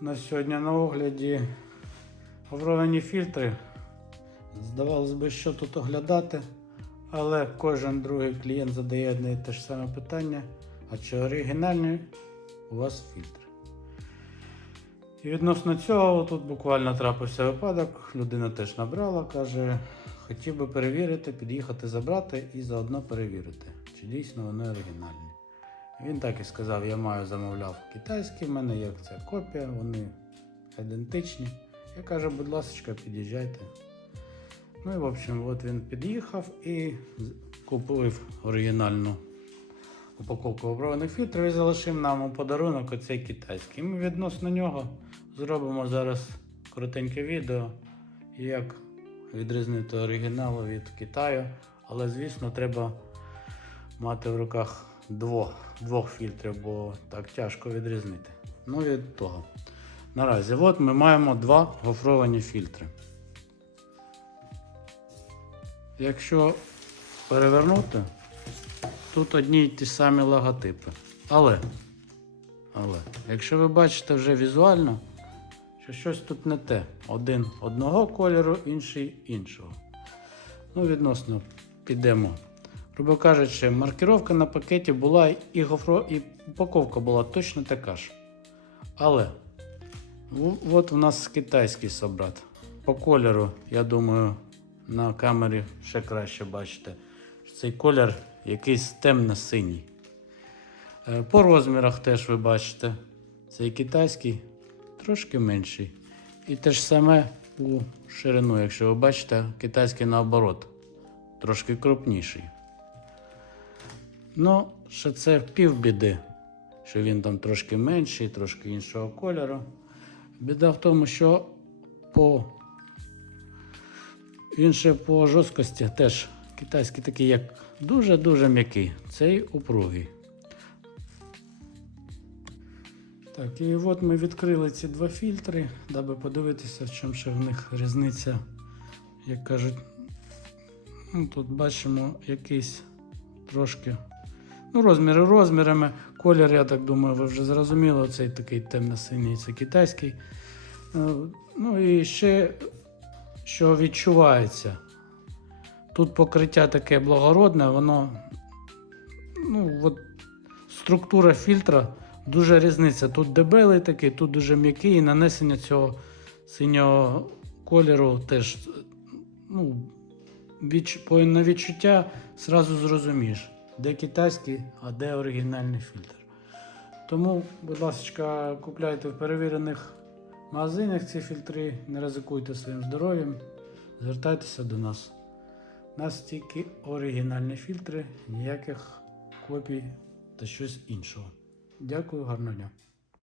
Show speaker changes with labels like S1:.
S1: на сьогодні на огляді гавровані фільтри. Здавалось би, що тут оглядати, але кожен другий клієнт задає одне і те ж саме питання: а чи оригінальний у вас фільтр? І відносно цього тут буквально трапився випадок. Людина теж набрала, каже, хотів би перевірити, під'їхати забрати і заодно перевірити, чи дійсно вони оригінальні. Він так і сказав: я маю замовляв китайські, в мене є ця копія, вони ідентичні. Я кажу, будь ласка, під'їжджайте. Ну і в общем, от він під'їхав і купив оригінальну упаковку оброблених фільтрів і залишив нам у подарунок оцей китайський. Ми відносно нього зробимо зараз коротеньке відео, як відрізнити оригінал від Китаю. Але, звісно, треба мати в руках двох, двох фільтрів, бо так тяжко відрізнити. Ну від того. Наразі, от ми маємо два гофровані фільтри. Якщо перевернути, тут одні й ті самі логотипи. Але, але, якщо ви бачите вже візуально, що щось тут не те. Один одного кольору, інший іншого. Ну, відносно підемо. Грубо кажучи, маркировка на пакеті була і гофро, і упаковка була точно така ж. Але от у нас китайський собрат. По кольору, я думаю, на камері ще краще бачите. Цей колір якийсь темно-синій. Е, По розмірах теж ви бачите. Цей китайський трошки менший. І те ж саме у ширину, якщо ви бачите, китайський наоборот, трошки крупніший. Ну, що це півбіди, що він там трошки менший, трошки іншого кольору. Біда в тому, що по він ще по жорсткості теж китайський такий, як дуже-дуже м'який, цей упругий. Так, і от ми відкрили ці два фільтри, даби подивитися, в чому ще в них різниця. Як кажуть, ну, тут бачимо якийсь трошки. Ну, розміри розмірами. Колір, я так думаю, ви вже зрозуміли. Оцей такий темно-синій, це китайський. Е, Ну і ще, що відчувається. Тут покриття таке благородне, воно. Ну, от структура фільтра дуже різниця. Тут дебелий такий, тут дуже м'який, і нанесення цього синього кольору теж ну, відч... на відчуття зразу зрозумієш, де китайський, а де оригінальний фільтр. Тому, будь ласка, купляйте в перевірених магазинах ці фільтри, не ризикуйте своїм здоров'ям, звертайтеся до нас. У нас тільки оригінальні фільтри, ніяких копій та щось іншого. Дякую, гарного дня.